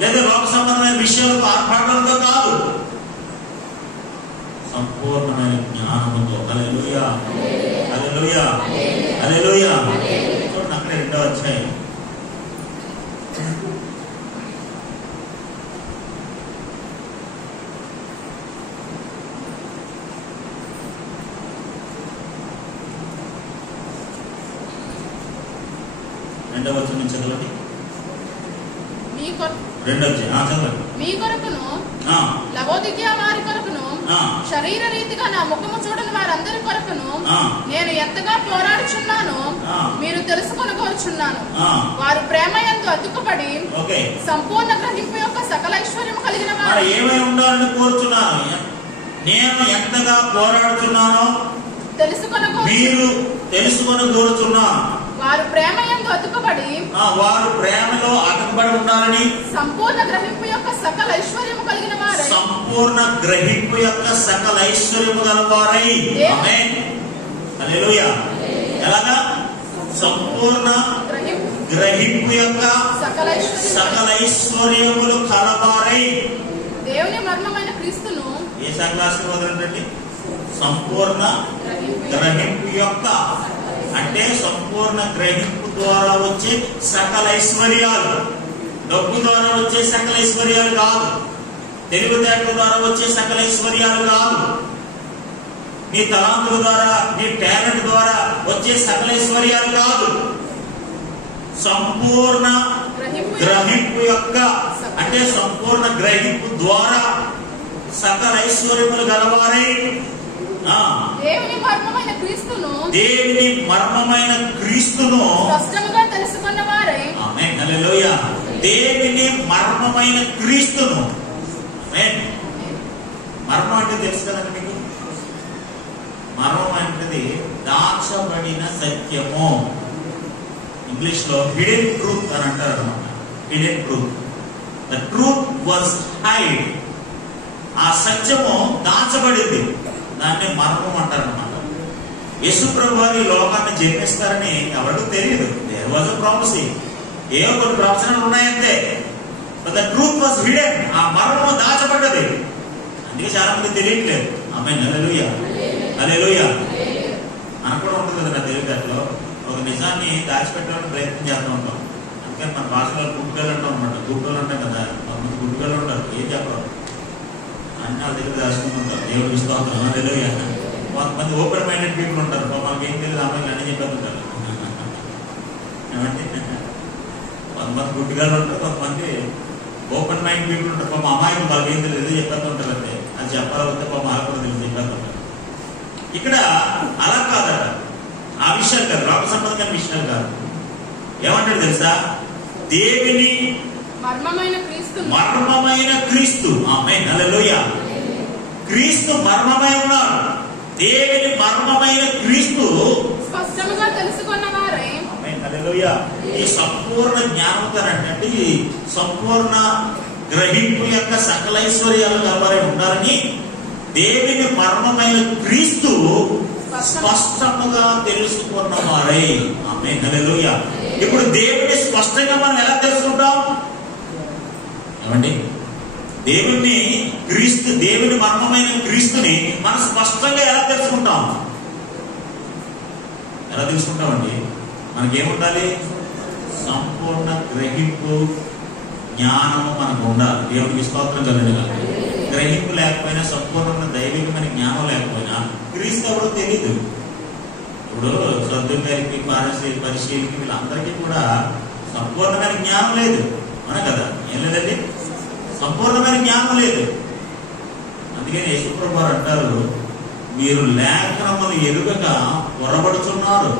లేదా లోక సంబంధమైన విషయాలతో ఆర్భాటాలతో కాదు, సంపూర్ణమైన జ్ఞానముతో. హల్లెలూయా, హల్లెలూయా, హల్లెలూయా. చూడండి అక్కడ 2వ అధ్యాయం. రెండవ వచనం చదవండి. మీ కొరకును లవోదికయ వారి కొరకును శరీర రీతిగా నా ముఖము చూడని వారందరి కొరకును నేను ఎంతగా పోరాడుచున్నాను మీరు తెలుసుకొనగోరుచున్నాను. వారు ప్రేమ యందు అతుక్కుపడి సంపూర్ణ గ్రహింపు యొక్క సకల ఐశ్వర్యము కలిగిన వారు ఏమై ఉండాలని కోరుచున్నాను. నేను ఎంతగా పోరాడుచున్నానో మీరు తెలుసుకొనగోరుచున్నాను. వారు ప్రేమ యందు అతుక్కుపడి వారు ప్రేమలో అతుక్కుపడి ఉండాలని సంపూర్ణ గ్రహింపు యొక్క సకల ఐశ్వర్యము కలిగిన వారై సంపూర్ణ గ్రహింపు యొక్క సకల ఐశ్వర్యము గలవారై. ఆమేన్. హల్లెలూయా. ఎలాగా? సంపూర్ణ గ్రహింపు యొక్క సకల ఐశ్వర్యములు కలవారై దేవుని మర్మమైన క్రీస్తును ఏ సంఘాసం వదలండి. సంపూర్ణ గ్రహింపు యొక్క అంటే సంపూర్ణ గ్రహింపు ద్వారా వచ్చే సకల ఐశ్వర్యాలు. డబ్బు ద్వారా వచ్చే సకల ఐశ్వర్యాలు కాదు, తెలివితేటల ద్వారా వచ్చే సకల ఐశ్వర్యాలు కాదు, నీ తలాంతుల ద్వారా, నీ టాలెంట్ ద్వారా వచ్చే సకల ఐశ్వర్యాలు కాదు. సంపూర్ణ గ్రహింపు యొక్క అంటే సంపూర్ణ గ్రహింపు ద్వారా సకల ఐశ్వర్యములు గలవారై దేవుని మర్మమైన క్రీస్తును స్పష్టంగా తెలుసుకున్న వారే. ఆమేన్. హల్లెలూయా. దేవుని మర్మమైన క్రీస్తును. ఆమేన్. మర్మం అంటే తెలుసు కదండి మీకు. మర్మం అంటే దాచబడిన సత్యము. ఇంగ్లీష్ లో హిడెన్ ట్రూత్ అని అంటారు అన్నమాట. Hidden truth. The truth was hide. ఆ సత్యము దాచబడింది, దాన్ని మర్మం అంటారు అన్నమాట. యేసు ప్రభు వారు ఈ లోకాన్ని జన్మిస్తారని ఎవరికి తెలియదు. There was a prophecy. ఏవో కొన్ని ప్రవచనాలు ఉన్నాయంతే. But the truth was hidden. ఆ మర్మము దాచబడ్డది. అందుకే చాలా మంది తెలియట్లేదు. ఆమేన్. హల్లెలూయా, హల్లెలూయా. మనకు కూడా ఉంటుంది కదా నా తెలివితేటలో. ఒక నిజాన్ని దాచిపెట్టాలని ప్రయత్నం చేస్తూ ఉంటాం. అందుకని మన భాషలో గుడ్డలు అంటాం అనమాట. గుడ్డలు అంటాం కదా, కొంతమంది గుడ్డలు ఉంటారు, ఏం చెప్పరు, అన్ని వాళ్ళ దగ్గర దాచుకుంటుంటారు. దేవుడు స్తోత్రం. హల్లెలూయా. కొంతమంది ఓపెన్ మైండెడ్ పీపుల్ ఉంటారు. మనకి ఏం తెలియదు, అమ్మాయిలు అన్నీ చెప్పేస్తుంటారు. ఏమంటే కొంతమంది గుడ్డిగాలు ఉంటారు, కొంతమంది ఓపెన్ మైండ్ పీపుల్ ఉంటారు. పాపం అమ్మాయిలు వాళ్ళకి ఏం తెలియదు, చెప్పేస్తుంటారు. అంటే అది చెప్పాలంటే పాపం వాళ్ళకి కూడా తెలియదు, చెప్పేస్తుంటారు. ఇక్కడ అలా కాదట. ఆ విషయాలు కాదు, లోక సంబంధమైన విషయాలు కాదు. ఏమంటాడు తెలుసా? దేవుని మర్మమైన క్రీస్తు. ఆమేన్. హల్లెలూయా. క్రీస్తు మర్మమై ఉన్నాడు. దేవుని మర్మమైన క్రీస్తు స్పష్టంగా తెలుసుకున్న వారే. ఆమేన్. హల్లెలూయా. ఈ సంపూర్ణ జ్ఞానంతో అంటే ఈ సంపూర్ణ గ్రహింపు యొక్క సకల ఐశ్వర్యాలు గలవారై ఉండాలని దేవుని మర్మమైన క్రీస్తు స్పష్టముగా తెలుసుకున్న వారై. ఆమేన్. హల్లెలూయా. ఇప్పుడు దేవుని స్పష్టంగా మనం ఎలా తెలుసుకుంటాం? ఏమండి? దేవుని క్రీస్తు, దేవుని మర్మమైన క్రీస్తుని మనం స్పష్టంగా ఎలా తెలుసుకుంటాం? ఎలా తెలుసుకుంటామండి? మనకేముండాలి? సంపూర్ణ గ్రహింపు జ్ఞానము మనకు ఉండాలి. దేవునికి స్తోత్రం కలుగునుగా. గ్రహింపు లేకపోయినా, సంపూర్ణమైన దైవికమైన జ్ఞానం లేకపోయినా క్రీస్తు ఎవరో తెలియదు. ఇప్పుడు సద్దుకారికి, పరిశీలికి వీళ్ళందరికీ కూడా సంపూర్ణమైన జ్ఞానం లేదు. అవునా కదా? ఏం లేదండి, సంపూర్ణమైన జ్ఞానం లేదు. అందుకని యేసుప్రభు వారు అంటారు, మీరు లేఖనములు ఎరుగక పొరబడుచున్నారు.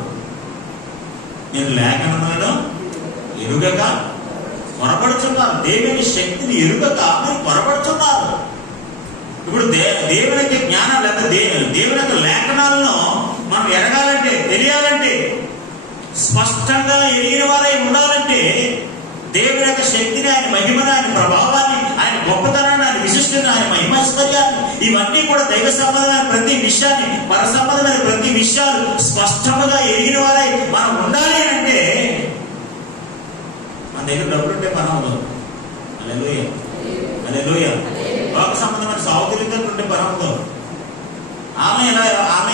మీరు లేఖనములను ఎరుగక పొరబడుచున్నారు. దేవుని శక్తిని ఎరుగక మీరు పొరబడుచున్నారు. ఇప్పుడు దేవుని యొక్క జ్ఞానం లేదా దేవుని యొక్క లేఖనాలను మనం ఎరగాలంటే, తెలియాలంటే, స్పష్టంగా ఎరిగిన వారై ఉండాలంటే, దేవుని యొక్క శక్తిని, ఆయన మహిమని, ఆయన ప్రభావాన్ని, ఆయన గొప్పతనాన్ని, ఆయన విశిష్టని, ఆయన మహిమైశ్వర్యాన్ని, ఇవన్నీ కూడా దైవ సంబంధమైన ప్రతి విషయాన్ని, పర సంబంధమైన ప్రతి విషయాలు స్పష్టంగా ఎరిగిన వారై మనం ఉండాలి అంటే మన దగ్గర డబ్బులు ఉంటే పని అవ్వదు. హల్లెలూయా, హల్లెలూయా. లోక సంబంధమైన సాగుతీరుతుంటే పని అవ్వదు. ఆమె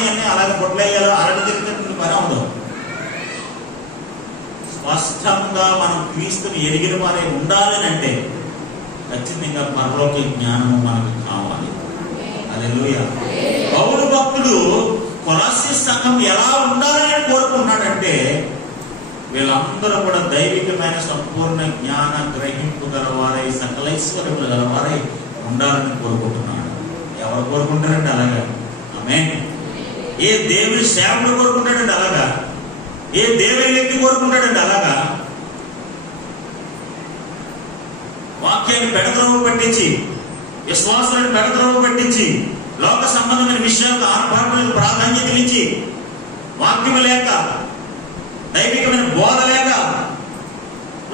అన్నీ అలాగే పొట్లయ్యాలో అలాగే తిరుగుతుంటే పని అవ్వదు. స్పష్టంగా మనం క్రీస్తుని ఎరిగిన వారే ఉండాలని అంటే ఖచ్చితంగా పరలోక జ్ఞానము మనకు కావాలి. హల్లెలూయా. పౌలు భక్తుడు కొలస్సీ సంఘం ఎలా ఉండాలని కోరుకున్నాడంటే, వీళ్ళందరూ కూడా దైవికమైన సంపూర్ణ జ్ఞాన గ్రహింపు గలవారై, సకలైశ్వర్యములు గలవారై ఉండాలని కోరుకుంటున్నాడు. ఎవరు కోరుకుంటారంటే అలాగా? ఆమేన్. ఏ దేవుని సేవకుడు కోరుకుంటాడంటే అలాగా? ఏ దేవుని వ్యక్తి కోరుకుంటాడంటే అలాగా? వాక్యాన్ని పెడద్రోవ పట్టించి, విశ్వాసాలను పెడద్రోవ పట్టించి, లోక సంబంధమైన విషయాలకు ఆర్భాటాలకు ప్రాధాన్యత ఇచ్చి, వాక్యము లేక, దైవికమైన బోధ లేక,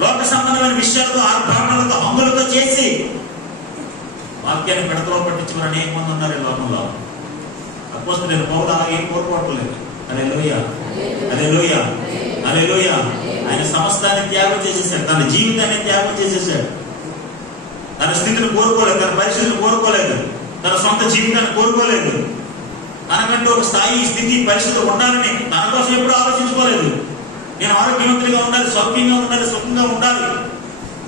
లోక సంబంధమైన విషయాలతో ఆర్భాటాలతో హంగులతో చేసి వాక్యాన్ని పెడద్రోవ పట్టించిన అనేక మంది ఉన్నారు ఈ లోకంలో. అపోస్తలుడైన పౌలు అలా ఏం కోరుకోవట్లేదు. హల్లెలూయా, హల్లెలూయా, హల్లెలూయా. ఆయన సమస్తాన్ని త్యాగం చేసేసాడు. తన జీవితాన్ని త్యాగం చేసేసాడు. తన స్థితిని కోరుకోలేదు, తన పరిస్థితిని కోరుకోలేదు, తన సొంత జీవితాన్ని కోరుకోలేదు. తనకంటూ ఒక స్థాయి, స్థితి, పరిస్థితులు ఉండాలని తన కోసం ఎప్పుడు ఆలోచించుకోలేదు. నేను ఆరోగ్యవంతుడిగా ఉండాలి, సౌఖ్యంగా ఉండాలి, సుఖంగా ఉండాలి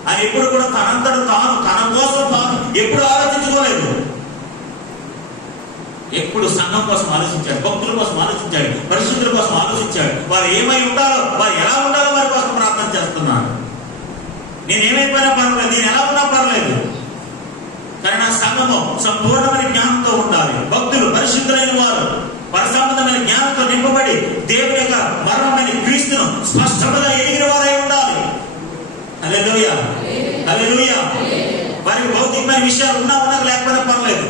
అని ఎప్పుడు కూడా తనంతట తాను, తన కోసం తాను ఎప్పుడు ఆలోచించుకోలేదు. ఎప్పుడు సంఘం కోసం ఆలోచించాడు, భక్తుల కోసం ఆలోచించాడు, పరిశుద్ధుల కోసం ఆలోచించాడు. వారు ఏమై ఉండాలో, వారు ఎలా ఉండాలో వారి కోసం ప్రార్థన చేస్తున్నాడు. నేను ఏమైపోయినా పర్వాలేదు, నేను ఎలా ఉన్నా పర్లేదు, కానీ నా సంఘము సంపూర్ణమైన జ్ఞానంతో ఉండాలి. భక్తులు, పరిశుద్ధులైన వారు పరసంబంధమైన జ్ఞానంతో నింపబడి దేవుని యొక్క మరణమైన క్రీస్తును స్పష్టంగా ఎరిగిన వారై ఉండాలి. హల్లెలూయా, హల్లెలూయా. వారికి భౌతికమైన విషయాలు ఉన్నా లేకపోయినా పర్లేదు.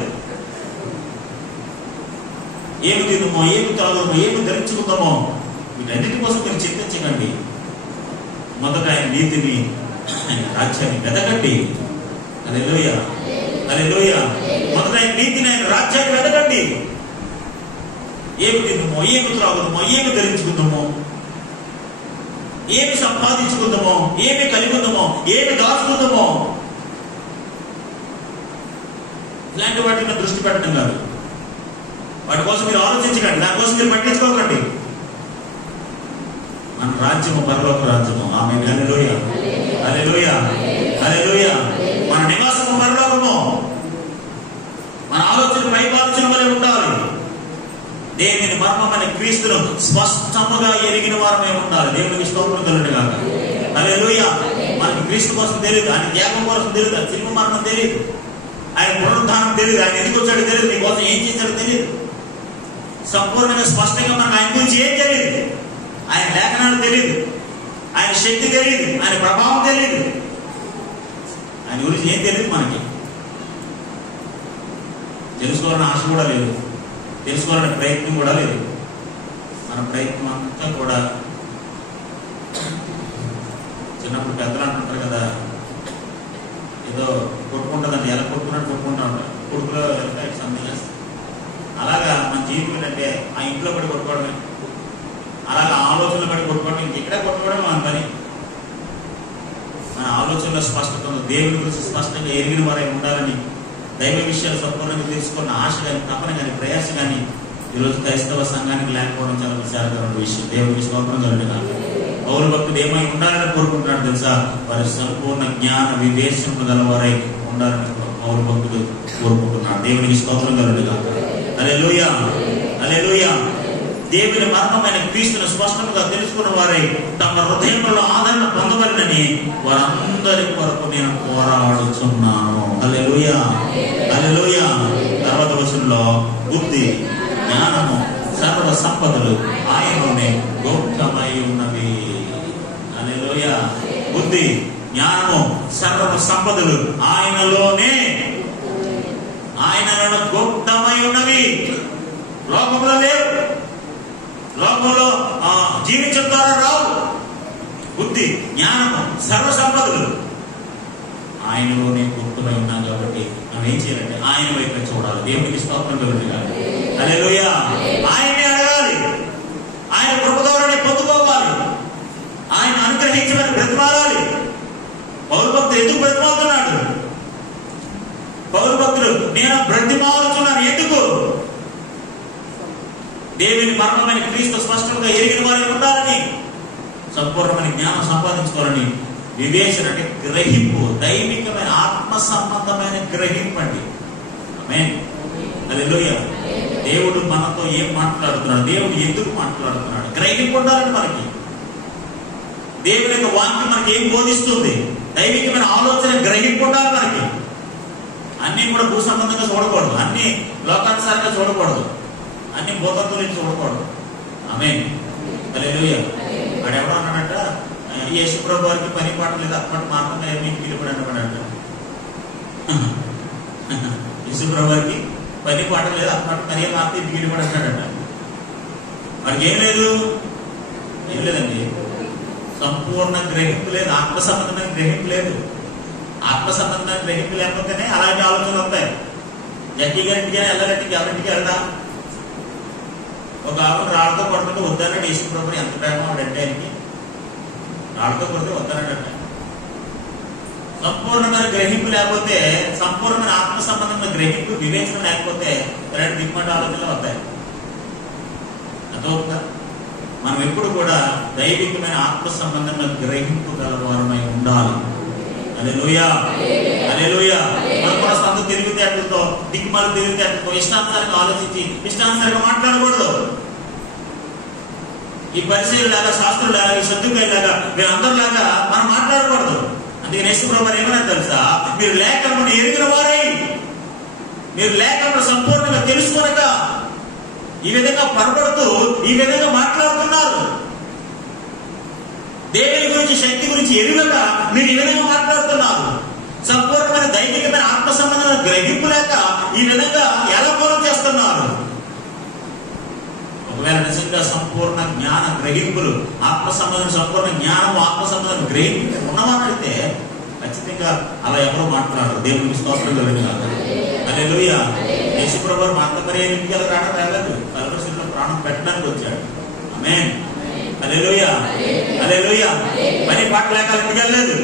ఏమి తిందామో, ఏమి తాగుదామో, ఏమి ధరించుకుందామో, వీటన్నిటి కోసం మీరు చింతించకండి. మొదట ఆయన నీతిని, ఆయన రాజ్యాన్ని వెతకండి. హల్లెలూయా, హల్లెలూయా. మొదట ఆయన నీతిని, ఆయన రాజ్యాన్ని వెతకండి. ఏమి తిందామో, ఏమి త్రాగుదామో, ఏమి ధరించుకుందామో, ఏమి సంపాదించుకుందామో, ఏమి కలిగుందామో, ఏమి దాచుకుందామో, ఇలాంటి వాటిని దృష్టి పెట్టడం కాదు. వాటి కోసం మీరు ఆలోచించకండి, దానికోసం మీరు పట్టించుకోకండి. మన రాజ్యము పరలోక రాజ్యము. ఆమేన్. హల్లెలూయా, హల్లెలూయా, హల్లెలూయా. మన నివాసము పరలోకము. మన ఆలోచన పైపాలోచన వలె ఉండాలి. దేవుని మర్మమైన క్రీస్తును స్పష్టముగా ఎరిగిన వారమే ఉండాలి. దేవునికి స్తోత్రం కలుగును గాక. హల్లెలూయా. మనకి క్రీస్తు కోసం తెలియదు, ఆయన త్యాగం కోసం తెలియదు, ఆయన శిలువ మరణం తెలియదు, ఆయన పునరుద్ధానం తెలియదు, ఆయన ఎందుకు వచ్చాడో తెలియదు, నీ కోసం ఏం చేశాడో తెలియదు. సంపూర్ణంగా స్పష్టంగా మనకు ఆయన గురించి ఏం తెలియదు. ఆయన లేఖనాలు తెలియదు, ఆయన శక్తి తెలియదు, ఆయన ప్రభావం తెలియదు, ఆయన గురించి ఏం తెలియదు. మనకి తెలుసుకోవాలన్న ఆశ కూడా లేదు, తెలుసుకోవాలనే ప్రయత్నం కూడా లేదు. మన ప్రయత్నం అంతా కూడా చిన్నప్పుడు పెద్దలు అంటుంటారు కదా, ఏదో కొట్టుకుంటుందండి, ఎలా కొట్టుకున్నట్టు కొట్టుకుంటా ఉంటారు, కొడుకులో సంథింగ్. అలాగా మన జీవితం ఏంటంటే ఆ ఇంట్లో పడి కొట్టుకోవడమే, అలాగా ఆలోచనలు పడి కొట్టుకోవడం, ఇంకెక్కడే కొట్టుకోవడం మన పని. మన ఆలోచనలో స్పష్టత ఉంది, దేవుని గురించి స్పష్టంగా ఎరిగిన వారై ఉండాలని, దైవ విషయాలు సంపూర్ణంగా తెలుసుకున్న ఆశ కానీ, తపన కానీ, ప్రయాస కానీ ఈరోజు క్రైస్తవ సంఘానికి లేకపోవడం చాలా విచారకరమైన విషయం. దేవునికి స్తోత్రం కలుగును గాక. పౌలు భక్తుడు ఏమై ఉండాలని కోరుకుంటున్నాడు తెలుసా? వారి సంపూర్ణ జ్ఞాన వివేచన గలవారై ఉండాలని పౌలు భక్తుడు కోరుకుంటున్నాడు. దేవునికి స్తోత్రం కలుగునుగాక. హల్లెలూయా, హల్లెలూయా. దేవుని మర్మమైన క్రీస్తును స్పష్టంగా తెలుసుకున్న వారై తమ హృదయంలో ఆదరణ పొందవలనని వారందరి కొరకు నేను పోరాడుచున్నాను. హల్లెలూయా, హల్లెలూయా. తర్వాత వచనంలో బుద్ధి, జ్ఞానము, సర్వ సంపదలు ఆయనలోనే గోప్యమై ఉన్నవి. హల్లెలూయా. బుద్ధి, జ్ఞానము, సర్వ సంపదలు ఆయనలోనే గోప్యమై ఉన్నవి. లోకంలో లేవు, లోకంలో జీవించడం ద్వారా రావు. బుద్ధి, జ్ఞానము, సర్వ సంపదలు ఆయనలోనే గుర్తుమై ఉన్నాం. కాబట్టి మనం ఏం చేయాలంటే ఆయన వైపు చూడాలి. దేవునికి స్తోత్రం కలుగునుగాక. హల్లెలూయా. ఆయనే అడగాలి, ఆయన కృప ద్వారానే పొందుకోవాలి, ఆయన అనుగ్రహించమని బ్రతిమాలాలి. పౌరు భక్తుడు ఎందుకు బ్రతిమాలుతున్నాడు? పౌరు భక్తుడు నేను బ్రతిమాలుతున్నాను ఎందుకు? దేవుని మర్మమైన క్రీస్తు స్పష్టంగా ఎరిగిన వారి ఉండాలని, సంపూర్ణమైన జ్ఞానం సంపాదించుకోవాలని. వివేచన అంటే గ్రహింపు, దైవికమైన ఆత్మ సంబంధమైన గ్రహింపు అండి. ఆమేన్, హల్లెలూయా. దేవుడు మనతో ఏం మాట్లాడుతున్నాడు, దేవుడు ఎందుకు మాట్లాడుతున్నాడు, గ్రహింపు ఉండాలని మనకి. దేవుని యొక్క వాక్యం మనకి ఏం బోధిస్తుంది, దైవికమైన ఆలోచన గ్రహింపు ఉండాలి మనకి. అన్ని కూడా భూ సంబంధంగా చూడకూడదు, అన్ని లోకానుసారంగా చూడకూడదు, అన్ని భూతత్వం నుంచి చూడకూడదు. ఆమేన్, హల్లెలూయా. వాడెవడో అన్నాడంట, యేసుప్రభు వారికి పని పాట లేదు, అప్పటి మాత్రమే మీకు పిలుపడన్నమాట. యేసుప్రభు వారికి పని పాట లేదు, అప్పటి పని మాత్రం పిలుపడన్నాడంట. వాడికి ఏం లేదు, ఏం లేదండి, సంపూర్ణ గ్రహింపు లేదు, ఆత్మ సంబంధమైన గ్రహింపు లేదు. ఆత్మ సంబంధమైన గ్రహింపు లేకపోతేనే అలాంటి ఆలోచనలు వస్తాయి. జడ్జి గారింటికి ఎల్లగంటికి ఎవరింటికి వెళ్దా? ఒక ఆవిడ రాళ్ళతో కొడుతుంటే వద్దన్నాడు యేసుప్రభుని. ఎంత ప్రేమ ఆవిడంటే ఆయనకి, రాళ్ళతో కొడితే వద్దన్నాడంట. సంపూర్ణమైన గ్రహింపు లేకపోతే, సంపూర్ణమైన ఆత్మ సంబంధమైన గ్రహింపు వివేచన లేకపోతే ఇలాంటి దిక్కుమాట ఆలోచనలు వస్తాయి. అర్థమవుతుందా? మనం ఎప్పుడు కూడా దైవికమైన ఆత్మ సంబంధమైన గ్రహింపు గలవారమై ఉండాలి. హల్లెలూయా, హల్లెలూయా. మనం కూడా సొంత తెలివితేటలతో, దిక్కుమాల తెలివితేటలతో ఇష్టానుసారంగా ఆలోచించి ఇష్టానుసారంగా మాట్లాడకూడదు. ఈ పరిశీలలాగా, శాస్త్రులాగా, ఈ సర్దుకాయలాగా, వీరందరిలాగా మనం మాట్లాడకూడదు. అందుకని యేసుప్రభువు ఏమన్నా తెలుసా? మీరు లేఖనమును ఎరిగిన వారై, మీరు లేఖనమును సంపూర్ణంగా తెలుసుకోనక ఈ విధంగా పొరపడుతూ ఈ విధంగా మాట్లాడుతున్నారు. దేవుని గురించి, శక్తి గురించి ఎరుగక మీరు ఈ విధంగా మాట్లాడుతున్నారు. సంపూర్ణమైన దైవికమైన ఆత్మ సంబంధమైన గ్రహింపు లేక ఈ విధంగా ఎలా పూర్వం చేస్తున్నారు. ఒకవేళ నిజంగా సంపూర్ణ జ్ఞాన గ్రహింపులు, ఆత్మ సంబంధం సంపూర్ణ జ్ఞానం, ఆత్మ సంబంధం గ్రహింపు ఉన్నవారైతే ఖచ్చితంగా అలా ఎవరో మాట్లాడరు. దేవునికి స్తోత్రం కలుగునుగాక. హల్లెలూయా. యేసుప్రభువు మా అంత మరి ఇంటికి ఎలా రాలేదు, కల్వరిశిలో ప్రాణం పెట్టడానికి వచ్చాడు. ఆమేన్, హల్లెలూయా, హల్లెలూయా. పని పాట లేక ఇంటికి వెళ్ళలేదు,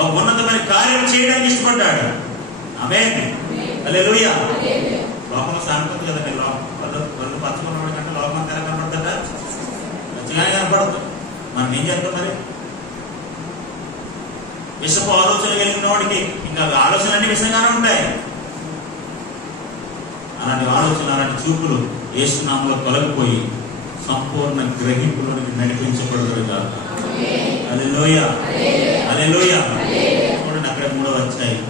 ఒక ఉన్నతమైన కార్యం చేయడానికి ఇష్టపడ్డాడు. ఆమేన్, హల్లెలూయా. లోకంలో సామెత కదండి, వరకు పచ్చకున్నవాడి కంటే లోకం అంతా కనపడుతుందా? మంచిగానే కనపడదు. మనం ఏం చేస్తాం మరి? విషపు ఆలోచన కలిగిన వాడికి ఇంకా ఆలోచనలన్నీ విషంగానే ఉంటాయి. అలాంటి ఆలోచన, అలాంటి చూపులు యేసు నామములో తొలగిపోయి సంపూర్ణ గ్రహింపులోనికి నడిపించబడుదురుగా. హల్లెలూయా, హల్లెలూయా. చూడండి అక్కడ 3వ అధ్యాయం.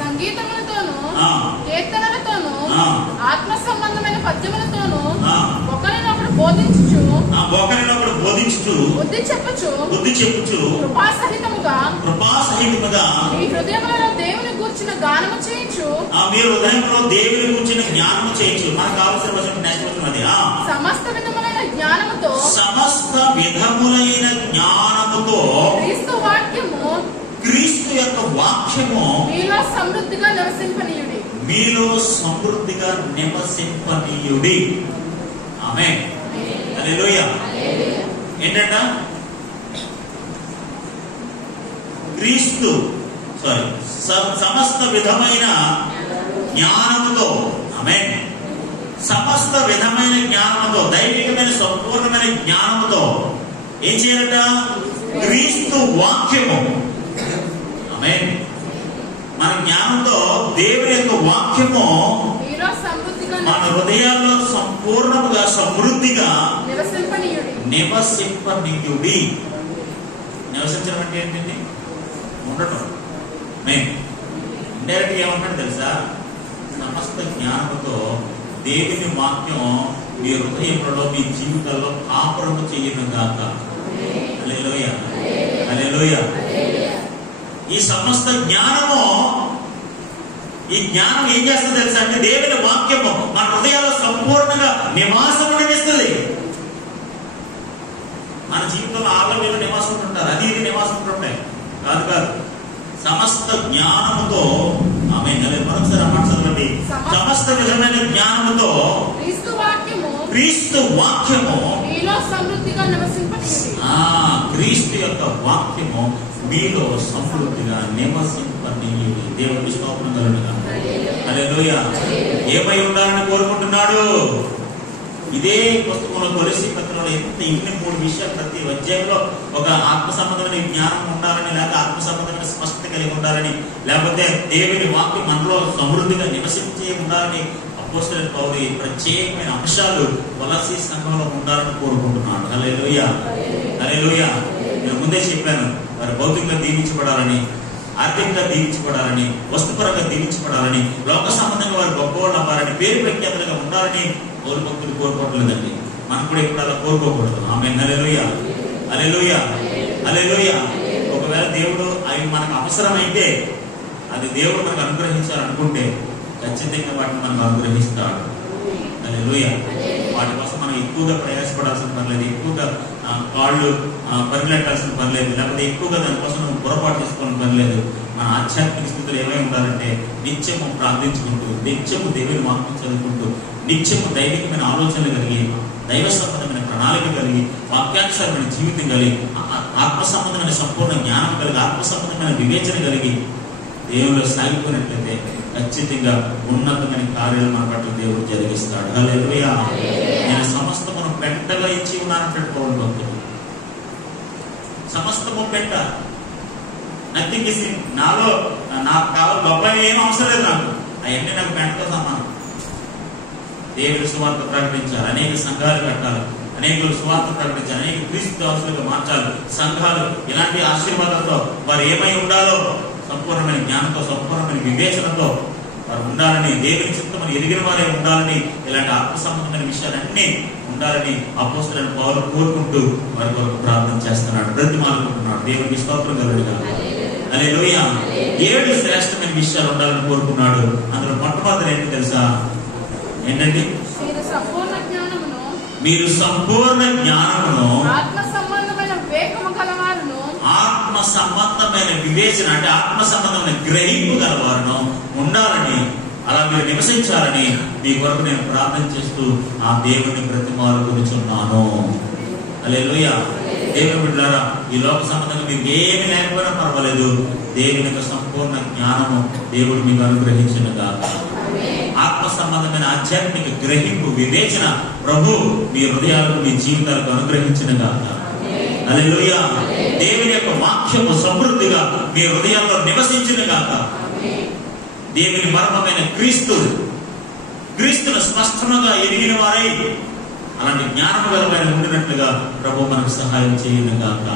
సంగీతములతోను, కీర్తనలతోను, ఆత్మ సంబంధమైన పద్యములతోను ఒకరినొకడు బోధించుచు, బుద్ధి చెప్పుచు కృపాసహితముగా మీ హృదయములలో దేవుని గూర్చిన గానము చేయించు. మీరు హృదయంలో దేవుని గూర్చిన జ్ఞానము చేయించు. మనకు కావాల్సిన వచనం నెక్స్ట్ వచనం అది. సమస్త విధములైన జ్ఞానముతో, సమస్త విధములైన జ్ఞానముతో క్రీస్తు యొక్క వాక్యము మీలో సమృద్ధిగా నివసింపనీయుడి. ఆమేన్, హల్లెలూయా. ఏంటంట? సమస్త విధమైన జ్ఞానముతో, ఆమేన్, సమస్త విధమైన జ్ఞానముతో, దైవికమైన సంపూర్ణమైన జ్ఞానముతో ఏం చేయాలట? క్రీస్తు వాక్యము, ఆమేన్, మన జ్ఞానంతో దేవుని యొక్క వాక్యము మన హృదయాల్లో సంపూర్ణముగా సమృద్ధిగా నివసింపనీయుడి. నివసించడం అంటే ఏంటండి? ఉండటం. ఇండైరెక్ట్ ఏమంటాడు తెలుసా? సమస్త జ్ఞానముతో దేవుని వాక్యం మీ హృదయంలో, మీ జీవితాల్లో కాపురము చేయను గాక. హల్లెలూయా, హల్లెలూయా. ఈ సమస్త జ్ఞానము, ఈ జ్ఞానం ఏం చేస్తుంది తెలుసా అంటే దేవుని వాక్యము మన హృదయాల్లో సంపూర్ణంగా నివాసం ఉండనిస్తుంది. మన జీవితంలో ఆళ్ళ మీద నివాసం ఉంటారు, అది ఇది నివాసం ఉంటుంటాయి కాదు కాదు. సమస్త జ్ఞానముతో, ఆమె మరొకసారి అమ్మాట చదవండి. సమస్త విధమైన జ్ఞానముతో క్రీస్తు వాక్యము క్రీస్తు యొక్క వాక్యము మీలో సమృద్ధిగా నివసింపనీయుడి. దేవునికి స్తోత్రం కలుగునుగాక. హల్లెలూయా. ఏమై ఉండాలని కోరుకుంటున్నాడు? ఇదే పుస్తకంలో కొలస్సీ పత్రికలో ఇన్ని 3 విషయాలు ప్రతి అధ్యాయంలో ఒక ఆత్మ సంబంధమైన జ్ఞానం ఉండాలని, లేక ఆత్మ సంబంధమైన స్పష్టత కలిగి ఉండాలని, లేకపోతే దేవుని వాక్యం మనలో సమృద్ధిగా నివసించే ఉండాలని అపోస్తలుడైన పౌలు ఈ ప్రత్యేకమైన అంశాలు కొలస్సీ సంఘంలో ఉండాలని కోరుకుంటున్నాడు. హల్లెలూయా, హల్లెలూయా. నేను ముందే చెప్పాను, వారు భౌతికంగా దీవించబడాలని, ఆర్థికంగా దీవించబడాలని, వస్తుపరంగా దీవించబడాలని, లోక సంబంధంగా వారు గొప్పవాళ్ళు అవ్వాలని, పేరు ప్రఖ్యాతులుగా ఉండాలని పౌలు భక్తులు కోరుకోవట్లేదండి. మనం కూడా ఇప్పుడు అలా కోరుకోకూడదు. ఆమేన్, హల్లెలూయా, హల్లెలూయా, హల్లెలూయా. ఒకవేళ దేవుడు అవి మనకు అవసరమైతే, అది దేవుడు మనకు అనుగ్రహించాలనుకుంటే ఖచ్చితంగా వాటిని మనకు అనుగ్రహిస్తాడు. హల్లెలూయా. వాటి కోసం మనం ఎక్కువగా ప్రయాసపడాల్సిన పర్లేదు, ఎక్కువగా కాళ్ళు పరిగెట్టాల్సిన పర్లేదు, లేకపోతే ఎక్కువగా దానికోసం పొరపాటు చేసుకోవాలని పర్లేదు. మన ఆధ్యాత్మిక స్థితులు ఏమై ఉండాలంటే నిత్యము ప్రార్థించుకుంటూ, నిత్యము దేవుని వాక్యం చదువుకుంటూ, నిత్యము దైవికమైన ఆలోచనలు కలిగి, దైవ సంబంధమైన ప్రణాళిక కలిగి, వాక్యానుసారమైన జీవితం కలిగి, ఆత్మ సంబంధమైన సంపూర్ణ జ్ఞానం కలిగి, ఆత్మ సంబంధమైన వివేచన కలిగి దేవుళ్ళు సాగిపోయినట్లయితే ఖచ్చితంగా ఉన్నతమైన కార్యాలు మన పట్ల దేవుడు జరిగిస్తాడు. హల్లెలూయా. నేను సమస్తమును పెంటగా ఇచ్చి ఉన్నానంటాడు పౌలు భక్తుడు. సమస్తము పెంట, నథింగ్ ఇస్ నాలో, నాకు కావాలి గొప్ప ఏం అవసరం లేదు, నాకు అవన్నీ నాకు పెంటతో సమానం. దేవుడి సువార్త ప్రకటించాలి, అనేక సంఘాలు కట్టాలి, అనేకులు సువార్త ప్రకటించాలి, అనేక క్రీస్తు దాసులుగా మార్చాలి. సంఘాలు ఇలాంటి ఆశీర్వాదంతో వారు ఏమై ఉండాలో సంపూర్ణమైన జ్ఞానంతో, సంపూర్ణమైన వివేచనతో వారు ఉండాలని, దేవుని చిత్తమని ఎరిగిన వారే ఉండాలని, ఇలాంటి ఆత్మ సంబంధమైన విషయాలన్నీ ఉండాలని అపోస్తలుడైన పౌలు కోరుకుంటూ వారి కొరకు ప్రార్థన చేస్తున్నాడు, బ్రతిమాలుకుంటున్నాడు. దేవునికి స్తోత్రం కలుగునుగాక. హల్లెలూయా. 7 శ్రేష్టమైన విషయాలు ఉండాలని కోరుకున్నాడు. అందులో మొట్టమొదటి ఏంటి తెలుసా? ఏంటండి? మీరు సంపూర్ణ జ్ఞానమును, ఆత్మ సంబంధమైన వివేచన అంటే ఆత్మ సంబంధమైన గ్రహింపు గలవారును ఉండాలని, అలా మీరు నివసించాలని మీ కొరకు నేను ప్రార్థన చేస్తూ ఆ దేవుని బ్రతిమాలుకొనుచున్నాను. హల్లెలూయా. దేవుని బిడ్డలారా, ఈ లోక సంబంధంగా మీకు ఏమి లేకపోయినా పర్వాలేదు, దేవుని యొక్క సంపూర్ణ జ్ఞానము దేవుడు మీకు అనుగ్రహించును గాక. ఆత్మ సంబంధమైన ఆధ్యాత్మిక గ్రహింపు, వివేచన ప్రభు మీ హృదయాలకు, మీ జీవితాలకు అనుగ్రహించును గాక. హల్లెలూయా. దేవుని యొక్క వాక్యము సమృద్ధిగా మీ హృదయాల్లో నివసించును గాక. దేవుని మర్మమైన క్రీస్తును స్పష్టంగా ఎరిగిన వారై అలాంటి జ్ఞానము గల వారై ఉండినట్లుగా ప్రభు మనకు సహాయం చేయును గాక.